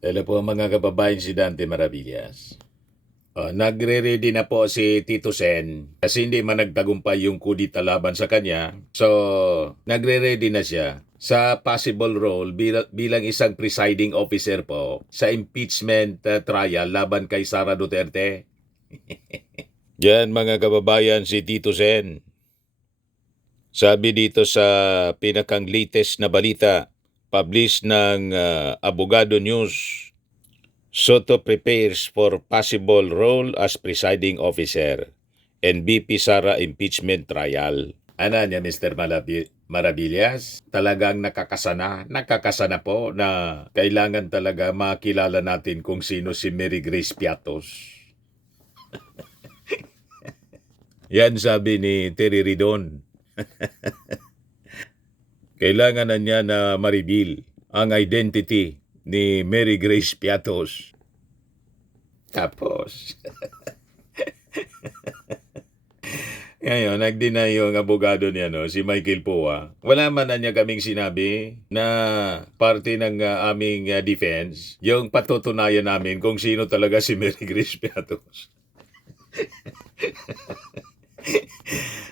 Hello po mga kababayan, si Dante Maravillas. Nagre-ready na po si Tito Sen kasi hindi man nagtagumpay yung kudita laban sa kanya. So, nagre-ready na siya sa possible role bilang isang presiding officer po sa impeachment trial laban kay Sara Duterte. Yan mga kababayan, si Tito Sen. Sabi dito sa pinakang latest na balita, published ng Abogado News, Soto prepares for possible role as presiding officer and BP Sara impeachment trial. Ano niya, Mr. Maravillas? Talagang nakakasana po na kailangan talaga makilala natin kung sino si Mary Grace Piatos. Yan sabi ni Terry Ridon. Kailangan na niya na ma-reveal ang identity ni Mary Grace Piatos. Tapos, ngayon, nag-deny yung abogado niya, no, si Michael Poa. Wala man na niya kaming sinabi na parte ng aming defense, yung patutunayan namin kung sino talaga si Mary Grace Piatos.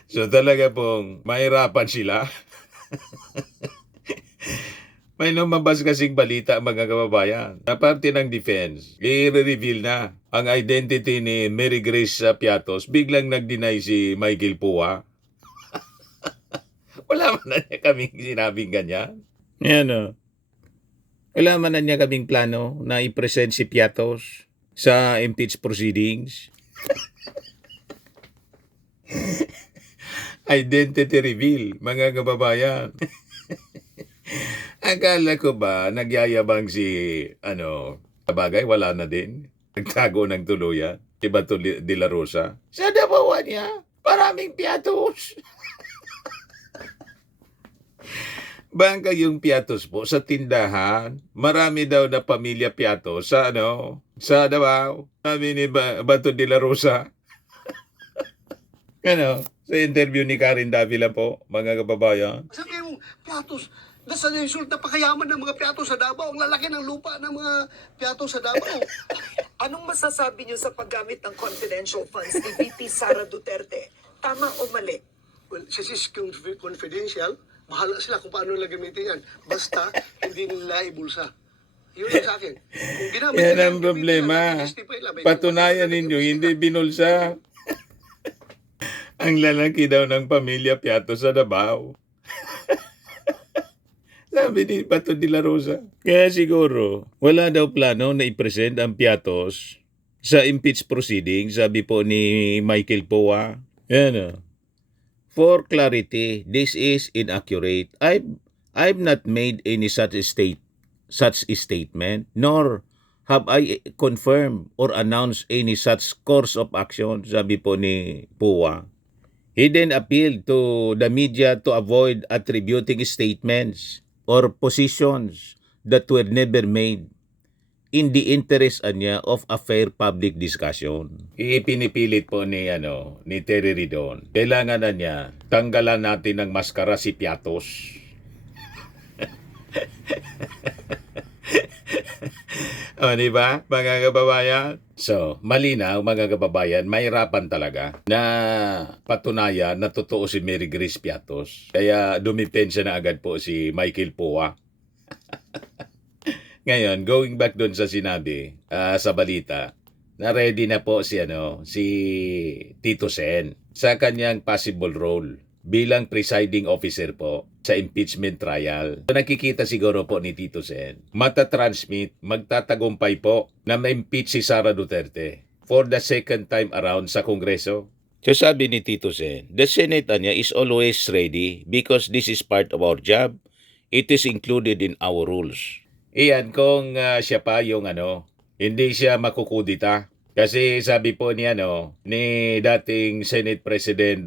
So talaga pong mahirapan sila. May lumabas kasing balita mga kababayan na parte ng defense, i-reveal na ang identity ni Mary Grace Piatos. Biglang nag-deny si Michael Pua. Wala man na niya kaming sinabing ganyan. Yan o. Wala man na niya kaming plano na i-present si Piatos sa impeach proceedings. Identity reveal, mga kababayan. Akala ko ba nagyayabang si, sabagay, wala na din. Nagtago ng tuluyan. Si Bato de la Rosa. Sa dabawan niya, maraming Piatos. Bangka yung Piatos po sa tindahan. Marami daw na pamilya Piatos sa sa Davao. Sabi ni Bato de la Rosa. Sa interview ni Karen Davila po, mga kababayan. Sabi yung Piatos, nasa insult na pakayaman ng mga Piatos sa Davao. Ang lalaki ng lupa ng mga Piatos sa Davao. Anong masasabi niyo sa paggamit ng confidential funds ni VP Sara Duterte? Tama o mali? Well, since it's confidential, bahala sila kung paano nila gamitin yan. Basta, hindi nila ibulsa. Yun lang sa akin. Kung ginamit Yan nila ang yung problema. justify nila, may Patunayan ninyo, hindi binulsa. Ang lalaki daw ng pamilya Piatos sa Davao. Sabi ni Bato de la Rosa. Kaya siguro, wala daw plano na i-present ang Piatos sa impeach proceeding, sabi po ni Michael Poa. Yan. For clarity, this is inaccurate. I've not made any such statement, nor have I confirmed or announced any such course of action, sabi po ni Poa. He then appealed to the media to avoid attributing statements or positions that were never made in the interest niya of a fair public discussion. Ipinipilit po ni Terry Ridon. Kailangan na niya tanggalan natin ng maskara si Piatos. O, di ba, mga kababayan? So, malinaw, mga kababayan, mahirapan talaga na patunayan na totoo si Mary Grace Piatos. Kaya dumipensa na agad po si Michael Poa. Ngayon, going back doon sa sinabi, sa balita, na ready na po si Tito Sen sa kanyang possible role bilang presiding officer po sa impeachment trial. So, nakikita siguro po ni Tito Sen, matatransmit, magtatagumpay po na ma-impeach si Sara Duterte for the second time around sa Kongreso. So sabi ni Tito Sen, the Senate niya is always ready because this is part of our job. It is included in our rules. Iyan kung siya pa yung hindi siya makukudita. Kasi sabi po ni dating Senate President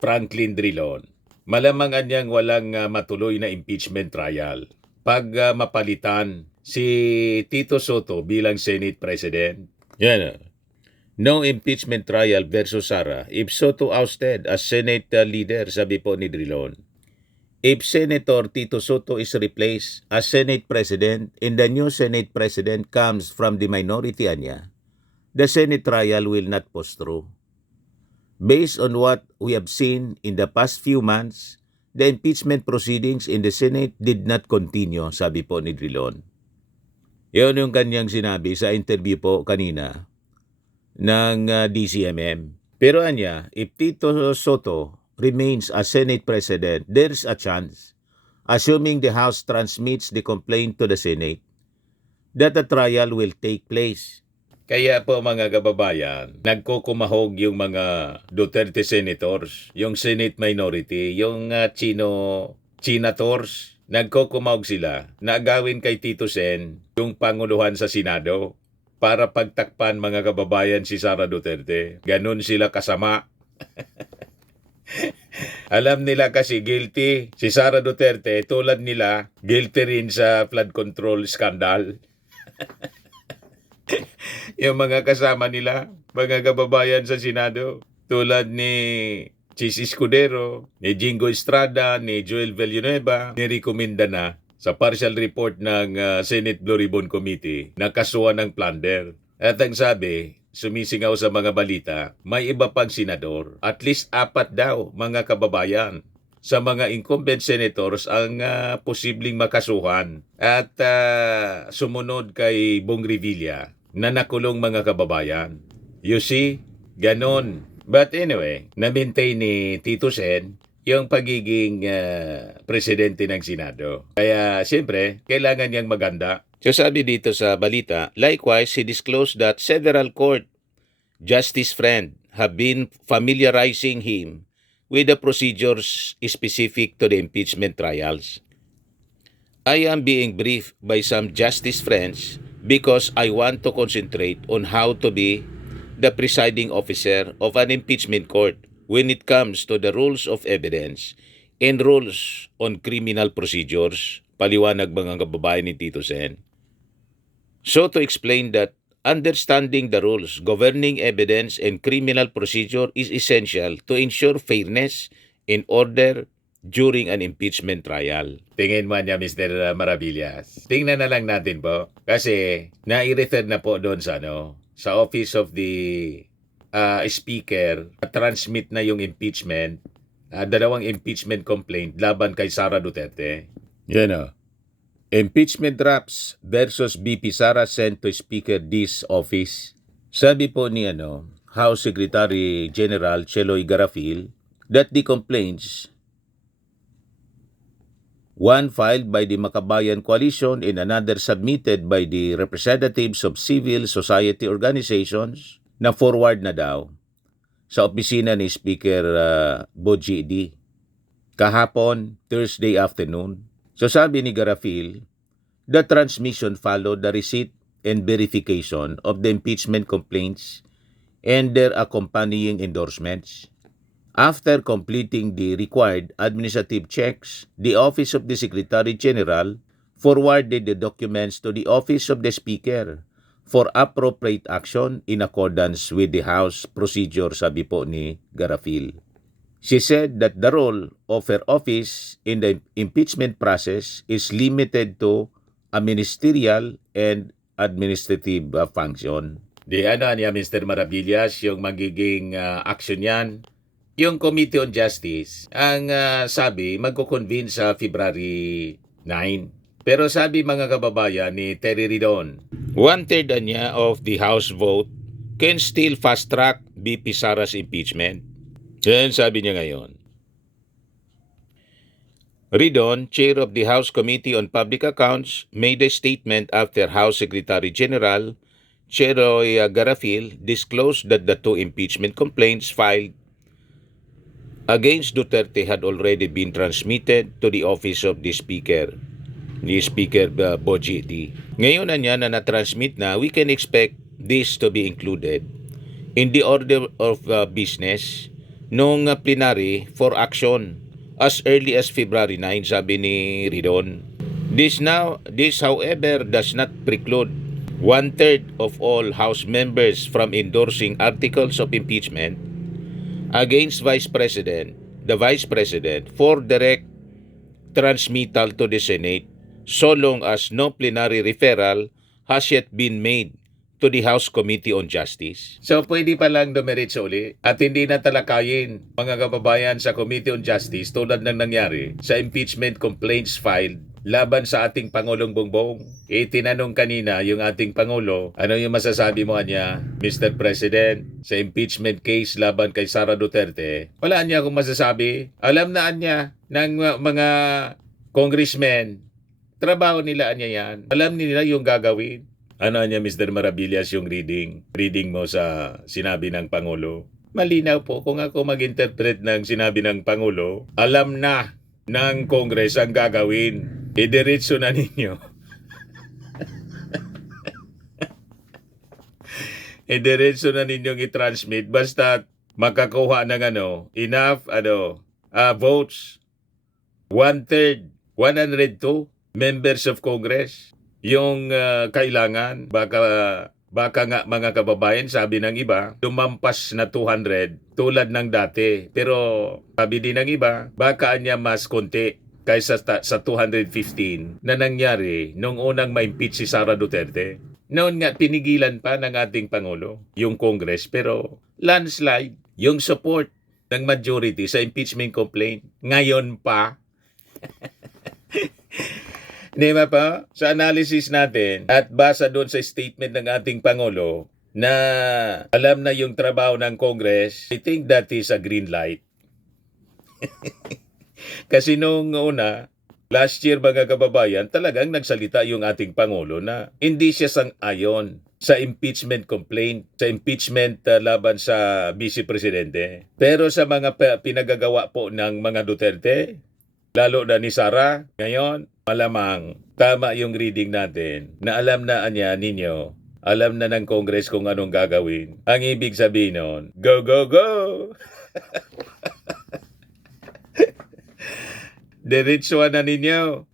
Franklin Drilon, malamang niyang walang matuloy na impeachment trial pag mapalitan si Tito Soto bilang Senate President. Yan. No impeachment trial versus Sara if Soto ousted as Senate leader, sabi po ni Drilon. if Senator Tito Soto is replaced as Senate President and the new Senate President comes from the minority niya, the Senate trial will not push through. Based on what we have seen in the past few months, the impeachment proceedings in the Senate did not continue, sabi po ni Drilon. Yun yung kanyang sinabi sa interview po kanina ng DCMM. Pero anya, if Tito Soto remains as Senate President, there's a chance, assuming the House transmits the complaint to the Senate, that a trial will take place. Kaya po mga kababayan, nagkukumahog yung mga Duterte senators, yung Senate minority, yung Chinators, nagkukumahog sila na gawin kay Tito Sen yung panguluhan sa Senado para pagtakpan mga kababayan si Sara Duterte. Ganun sila kasama. Alam nila kasi guilty si Sara Duterte, tulad nila, guilty rin sa flood control scandal. Yung mga kasama nila, mga kababayan sa Senado, tulad ni Chis Escudero, ni Jingo Estrada, ni Joel Villanueva, nirekomenda na sa partial report ng Senate Blue Ribbon Committee na kasuhan ng plunder. At ang sabi, sumisingaw sa mga balita, may iba pang senador, at least 4 daw mga kababayan sa mga incumbent senators ang posibleng makasuhan at sumunod kay Bong Revilla na nakulong mga kababayan. You see? Ganon. But anyway, na-maintain ni Tito Sen yung pagiging presidente ng Senado. Kaya siyempre, kailangan niyang maganda. So sabi dito sa balita, likewise, he disclosed that several court justice friends have been familiarizing him with the procedures specific to the impeachment trials. I am being briefed by some justice friends because I want to concentrate on how to be the presiding officer of an impeachment court when it comes to the rules of evidence and rules on criminal procedures, paliwanag mga kababayan ni Tito Sen. So to explain that understanding the rules governing evidence and criminal procedure is essential to ensure fairness and order during an impeachment trial. Tingin mo niya, Mr. Maravillas. Tingnan na lang natin po. Kasi nai-refer na po doon sa sa Office of the Speaker. Transmit na yung impeachment. 2 impeachment complaint laban kay Sara Duterte. Yan o. Impeachment drafts versus BP Sara sent to Speaker this office. Sabi po ni House Secretary General Cheloy Garafil that the complaints, one filed by the Makabayan Coalition and another submitted by the representatives of civil society organizations, na forward na daw sa opisina ni Speaker Boji D. kahapon, Thursday afternoon. So sabi ni Garafil, the transmission followed the receipt and verification of the impeachment complaints and their accompanying endorsements. After completing the required administrative checks, the Office of the Secretary General forwarded the documents to the Office of the Speaker for appropriate action in accordance with the House procedure, sabi po ni Garafil. She said that the role of her office in the impeachment process is limited to a ministerial and administrative function. Di niya, Mr. Maravillas, yung magiging action yan. Yung Committee on Justice, ang sabi, magkukonvene sa February 9. Pero sabi mga kababayan ni Terry Ridon, 1/3 niya of the House vote can still fast-track BP Sara's impeachment. Yan sabi niya ngayon. Ridon, chair of the House Committee on Public Accounts, made a statement after House Secretary General Cheloy Garafil disclosed that the 2 impeachment complaints filed against Duterte had already been transmitted to the Office of the Speaker, ni Speaker Boji D. Ngayon na niya na na-transmit na, we can expect this to be included in the order of business nung plenary for action as early as February 9, sabi ni Ridon. This however does not preclude 1/3 of all House members from endorsing articles of impeachment against the Vice President for direct transmittal to the Senate so long as no plenary referral has yet been made to the House Committee on Justice. So pwede pa lang dumiretso uli at hindi na talakayin mga kababayan sa Committee on Justice tulad ng nangyari sa impeachment complaints filed laban sa ating Pangulong Bongbong. Tinanong kanina yung ating Pangulo, ano yung masasabi mo niya, Mr. President, sa impeachment case laban kay Sara Duterte? Wala niya akong masasabi. Alam na niya ng mga congressmen, trabaho nila niya yan. Alam nila yung gagawin. Ano niya, Mr. Maravillas, yung reading mo sa sinabi ng Pangulo? Malinaw po, kung ako mag-interpret ng sinabi ng Pangulo, alam na ng Congress ang gagawin. Idiretso na ninyo. Idiretso na ninyong i-transmit basta makakuha ng enough votes. 1/3, 102 members of Congress yung kailangan. Baka nga mga kababayan, sabi ng iba, lumampas na 200 tulad ng dati. Pero sabi din ng iba, baka niya mas konti kaysa sa 215 na nangyari nung unang ma-impeach si Sara Duterte. Noon nga pinigilan pa ng ating Pangulo yung Congress, pero landslide yung support ng majority sa impeachment complaint. Ngayon pa. Di ba pa? Sa analysis natin at basa doon sa statement ng ating Pangulo na alam na yung trabaho ng Congress, I think that is a green light. Kasi nung una, last year mga kababayan, talagang nagsalita yung ating Pangulo na hindi siya sang-ayon sa impeachment complaint, sa impeachment laban sa Vice Presidente. Pero sa mga pinagagawa po ng mga Duterte, lalo na ni Sara, ngayon, malamang tama yung reading natin na alam na niya ninyo, alam na ng Congress kung anong gagawin. Ang ibig sabihin nun, go, go, go! Diretsuhan na ninyo.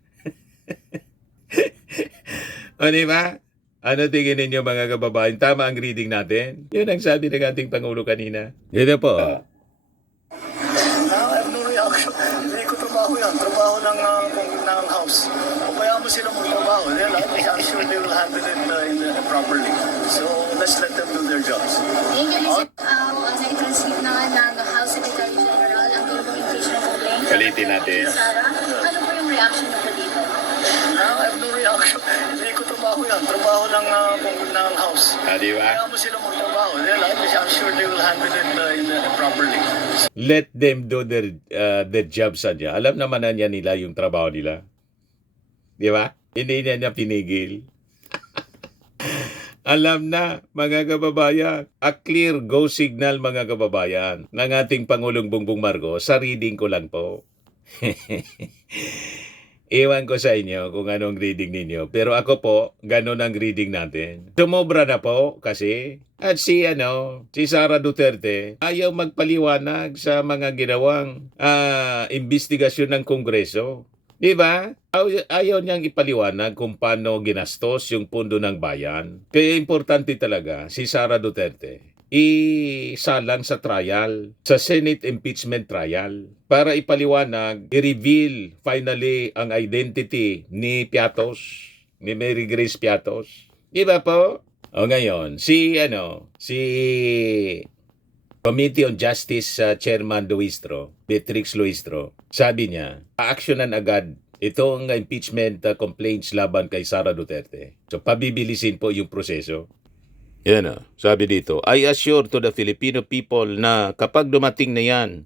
O diba? Ano tingin ninyo mga kababayan? Tama ang reading natin? Yun ang sabi ng ating Pangulo kanina. Yun po. I have no reaction. Hindi ko trabaho yan. Trabaho ng House. O kaya mo sila magtrabaho. I'm sure they will handle it properly. So, let's let them do their jobs. Ngayon yung isip, na-transmit na ng House Secretary General ang tulong impeachment complaint. Kalitin natin. Sara, ano po yung reaction niyo po dito? I have no reaction. Hindi ko trabaho yan. Trabaho ng House. Di ba? Kaya mo sila magtrabaho. I'm sure they will handle it properly. Let them do their job sa niya. Alam naman na niya nila yung trabaho nila. Di ba? Hindi niya pinigil. Alam na, mga kababayan, a clear go signal mga kababayan ng ating Pangulong Bongbong Marcos sa reading ko lang po. Iwan ko sa inyo kung anong reading ninyo. Pero ako po, ganun ang reading natin. Sumobra na po kasi at si Sara Duterte ayaw magpaliwanag sa mga ginawang investigasyon ng Kongreso. Di ba? Ayaw niyang ipaliwanag kung paano ginastos yung pondo ng bayan. Kaya importante talaga si Sara Duterte isalang sa trial, sa Senate impeachment trial, para ipaliwanag, i-reveal finally ang identity ni Piatos, ni Mary Grace Piatos. Di ba po? O ngayon, si Committee on Justice Chairman Beatrix Luistro, sabi niya, pa-actionan agad itong impeachment complaints laban kay Sara Duterte. So, pabibilisin po yung proseso. Yan sabi dito, I assure to the Filipino people na kapag dumating na yan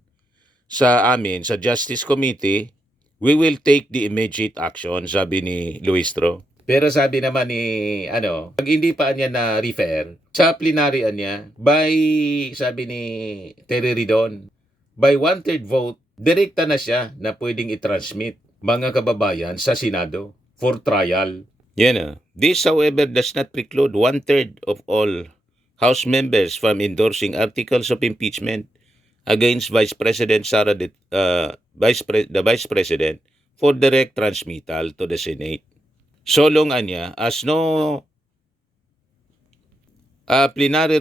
sa amin, sa Justice Committee, we will take the immediate action, sabi ni Luistro. Pero sabi naman ni, pag hindi pa niya na-refer, sa plenary niya, sabi ni Terry Ridon, by 1/3 vote, direkta na siya na pwedeng i-transmit mga kababayan sa Senado for trial. Yan This, however, does not preclude 1/3 of all House members from endorsing articles of impeachment against Vice President the Vice President for direct transmittal to the Senate. So long as no plenary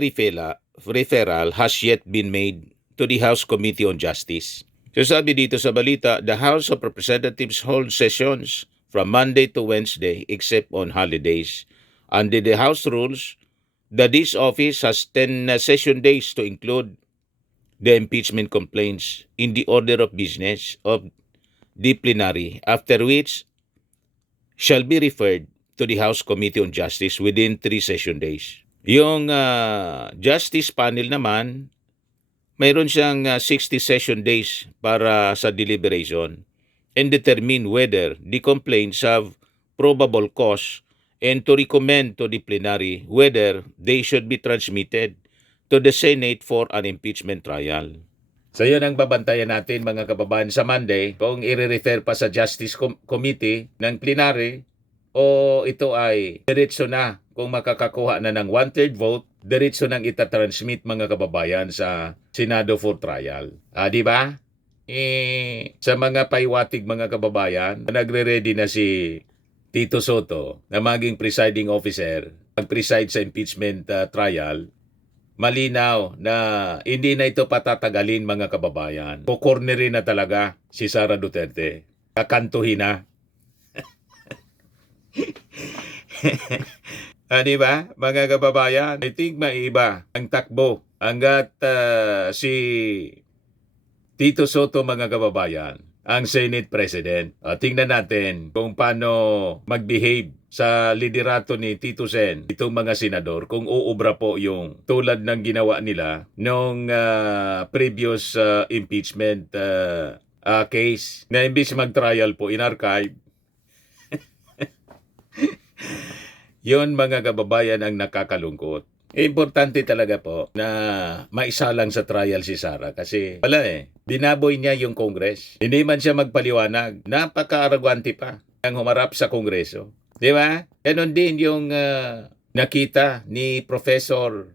referral has yet been made to the House Committee on Justice. So sabi dito sa balita, the House of Representatives hold sessions from Monday to Wednesday except on holidays. Under the House rules, this office has 10 session days to include the impeachment complaints in the order of business of the plenary, after which shall be referred to the House Committee on Justice within 3 session days. Yung Justice Panel naman, mayroon siyang 60 session days para sa deliberation and determine whether the complaints have probable cause and to recommend to the plenary whether they should be transmitted to the Senate for an impeachment trial. So yun ang babantayan natin mga kababayan sa Monday kung i-refer pa sa Justice Committee ng plenary o ito ay diretso na kung makakakuha na ng 1/3 vote, diretso nang itatransmit mga kababayan sa Senado for trial. Di ba? Sa mga paiwatig mga kababayan, nagre-ready na si Tito Soto na maging presiding officer, mag-preside sa impeachment trial. Malinaw na hindi na ito patatagalin mga kababayan. Kukornerin na talaga si Sara Duterte. Kakantuhin na. Di ba, mga kababayan? I think maiba ang takbo hanggat si Tito Soto, mga kababayan, ang Senate President. Tingnan natin kung paano mag-behave sa liderato ni Tito Sen, itong mga senador, kung uubra po yung tulad ng ginawa nila nung previous impeachment case na imbis mag-trial po in-archive. Yun mga kababayan ang nakakalungkot. Importante talaga po na maisalang sa trial si Sara kasi binaboy niya yung Congress. Hindi man siya magpaliwanag. Napaka-arrogante pa ang humarap sa Kongreso. Di ba? Ganon din yung nakita ni Professor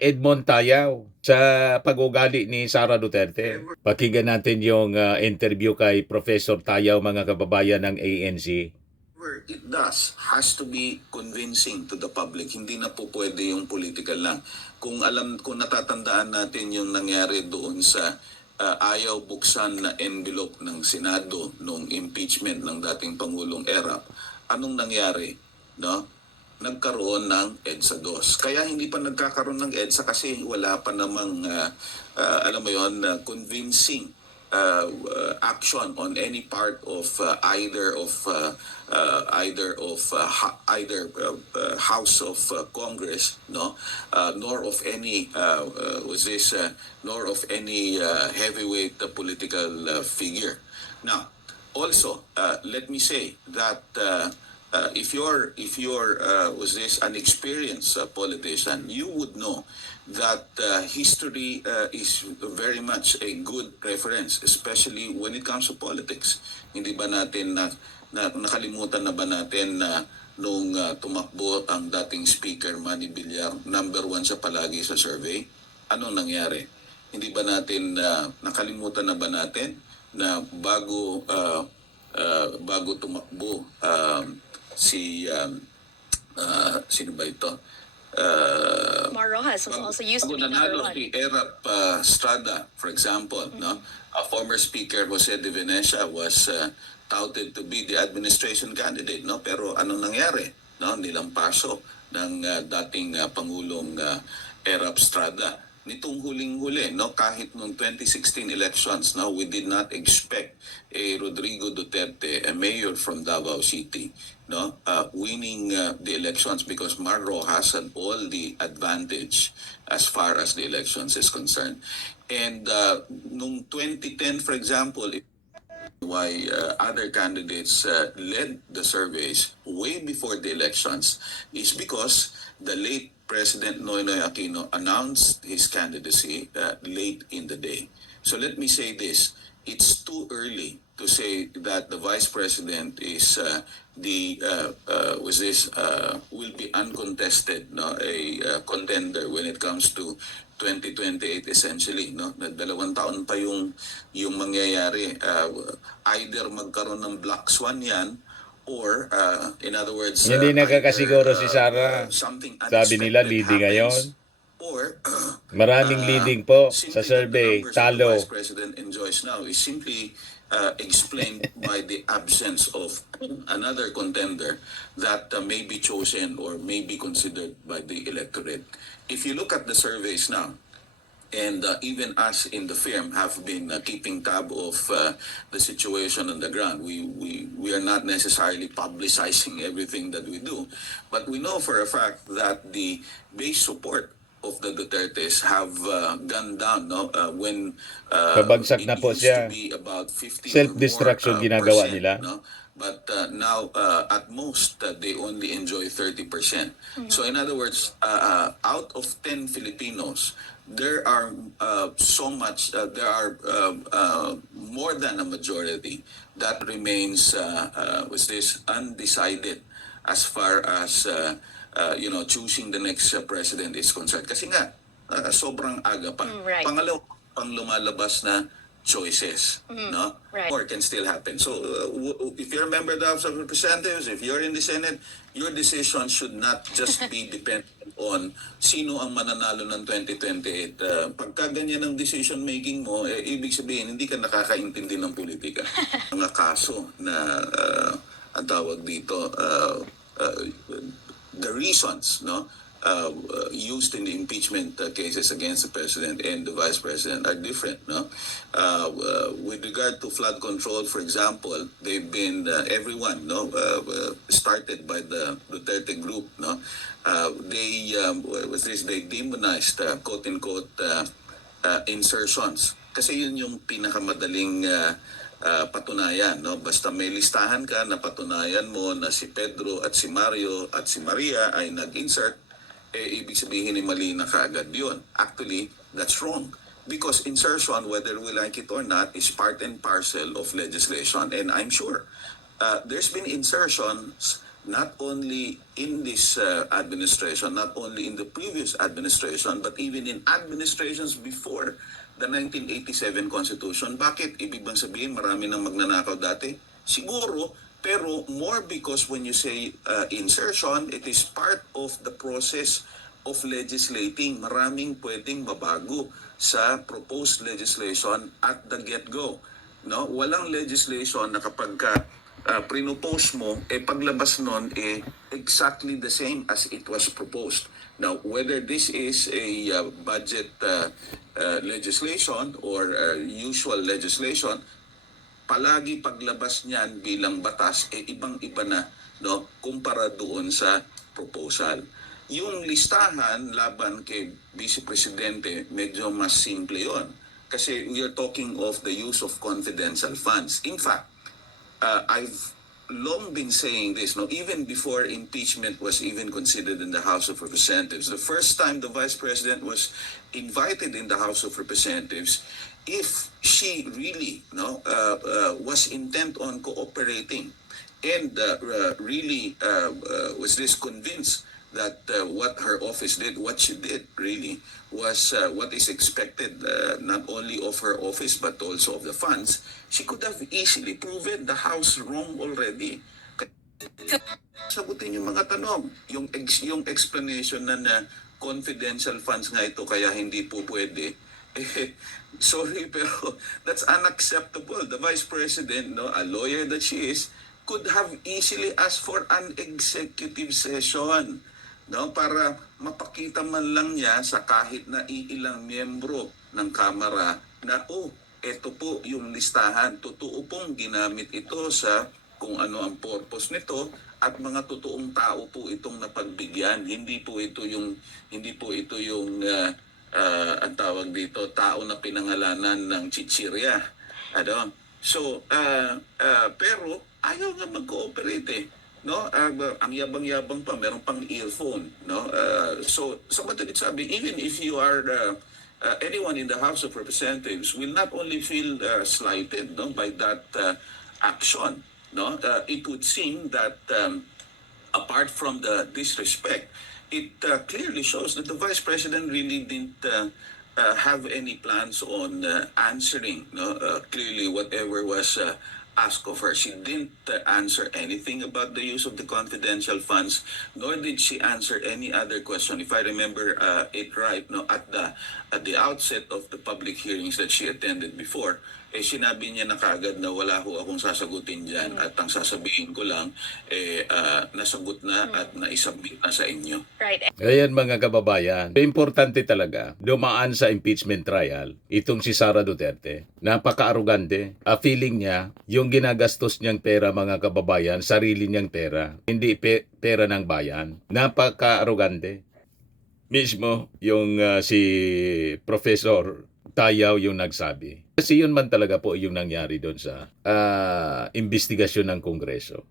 Edmond Tayaw sa pag-ugali ni Sara Duterte. Pakinggan natin yung interview kay Professor Tayaw, mga kababayan ng ANC. It does has to be convincing to the public. Hindi na po pwede yung political lang. Kung natatandaan natin yung nangyari doon sa ayaw buksan na envelope ng Senado nung impeachment ng dating Pangulong Erap, anong nangyari? No? Nagkaroon ng EDSA 2. Kaya hindi pa nagkakaroon ng EDSA kasi wala pa namang convincing action on any part of either House of Congress, no, nor of any heavyweight political figure. Now, also, let me say that if you're an experienced politician, you would know that history is very much a good reference, especially when it comes to politics. Hindi ba natin nakalimutan na ba natin na nung tumakbo ang dating speaker Manny Villar, number 1 siya palagi sa survey? Anong nangyari? Hindi ba natin nakalimutan na ba natin na bago tumakbo sino ba ito? Mar Rojas was also used to be number one. Si Erap Estrada, for example, no? A former speaker Jose de Venecia was touted to be the administration candidate, no? Pero anong nangyari? No, nilampaso ng dating Pangulong Erap Estrada. Nitong huling-huli, no, kahit noong 2016 elections, no, we did not expect Rodrigo Duterte, a mayor from Davao City, no, winning the elections because Mar Rojas had all the advantage as far as the elections is concerned. And noong 2010, for example, why other candidates led the surveys way before the elections is because the late President Noynoy Aquino announced his candidacy late in the day. So let me say this, it's too early to say that the Vice President is will be uncontested, no, a contender when it comes to 2028 essentially, no? 2 taon pa yung mangyayari. Either magkaroon ng black swan yan or in other words hindi nakakasiguro si Sara. something Sabi nila unexpected leading happens ngayon. or Maraming leading po simply sa that the survey, numbers that the talo. Vice President enjoys now is simply explained by the absence of another contender that may be chosen or may be considered by the electorate. If you look at the surveys now, and even us in the firm have been keeping tab of the situation on the ground. We are not necessarily publicizing everything that we do, but we know for a fact that the base support of the Dutertes have gone down. No, when Babagsak it na po used siya. to be about 50 Self-destruction or more ginagawa percent, nila. no? But now, at most, they only enjoy 30%. So in other words, out of 10 Filipinos, there are there are more than a majority that remains was this undecided as far as choosing the next president is concerned. Kasi nga sobrang aga pa. Right. Pangalawa, pang lumalabas na choices, no? Right. Or can still happen. So if you're a member of the House of Representatives, if you're in the Senate, your decision should not just be dependent on sino ang mananalo ng 2028. Pagka ganyan ang decision making mo, ibig sabihin hindi ka nakakaintindi ng politika. Mga kaso na ang tawag dito, the reasons, no, used in the impeachment cases against the president and the vice president are different, no? With regard to flood control, for example, they've been everyone, no, started by the Duterte group, no. They they demonized quote unquote insertions kasi yun yung pinakamadaling patunayan, no? Basta may listahan ka na patunayan mo na si Pedro at si Mario at si Maria ay nag-insert, ibig sabihin ni mali na kaagad yun. Actually, that's wrong. Because insertion, whether we like it or not, is part and parcel of legislation. And I'm sure there's been insertions not only in this administration, not only in the previous administration, but even in administrations before the 1987 Constitution. Bakit? Ibig bang sabihin marami nang magnanakaw dati? Siguro, pero more because when you say insertion, it is part of the process of legislating. Maraming pwedeng mabago sa proposed legislation at the get-go. No? Walang legislation na kapag prinopose mo, paglabas nun, exactly the same as it was proposed. Now, whether this is a budget legislation or usual legislation, palagi paglabas niyan bilang batas ibang-iba na, no, kumpara doon sa proposal. Yung listahan laban kay Vice Presidente medyo mas simple 'yon kasi we are talking of the use of confidential funds. In fact, I've long been saying this, no, even before impeachment was even considered in the House of Representatives. The first time the Vice President was invited in the House of Representatives, if she really, no, was intent on cooperating and really was this convinced that what her office did, what she did really was what is expected not only of her office but also of the funds, she could have easily proven the House wrong already. Sagutin yung mga tanong, yung explanation na confidential funds nga ito kaya hindi po pwede. Sorry, pero that's unacceptable. The Vice President, no, a lawyer that she is, could have easily asked for an executive session, no, para mapakita man lang niya sa kahit na iilang miyembro ng Kamara na, eto po yung listahan. Totoo pong ginamit ito sa kung ano ang purpose nito at mga totoong tao po itong napagbigyan. Hindi po ito yung ang tawag dito, tao na pinangalanan ng chichirya. Ano? So, pero ayaw nga mag-cooperate no? Ang yabang-yabang pa, meron pang earphone. No? So, sa madalit sabi, even if you are anyone in the House of Representatives will not only feel slighted, no, by that action. No? It would seem that apart from the disrespect, it clearly shows that the Vice President really didn't have any plans on answering, no, clearly whatever was ask of her. She didn't answer anything about the use of the confidential funds, nor did she answer any other question. If I remember it right, no, at the outset of the public hearings that she attended before, sinabi niya na kaagad na wala ho akong sasagutin dyan at ang sasabihin ko lang, nasagot na at naisubmit na sa inyo. Right. Ayan mga kababayan, importante talaga dumaan sa impeachment trial itong si Sara Duterte. Napaka-arugante. Feeling niya, yung ginagastos niyang pera mga kababayan, sarili niyang pera, hindi pera ng bayan. Napaka-arugante. Mismo yung si Professor Tayaw yung nagsabi. Kasi yun man talaga po yung nangyari doon sa investigasyon ng Kongreso.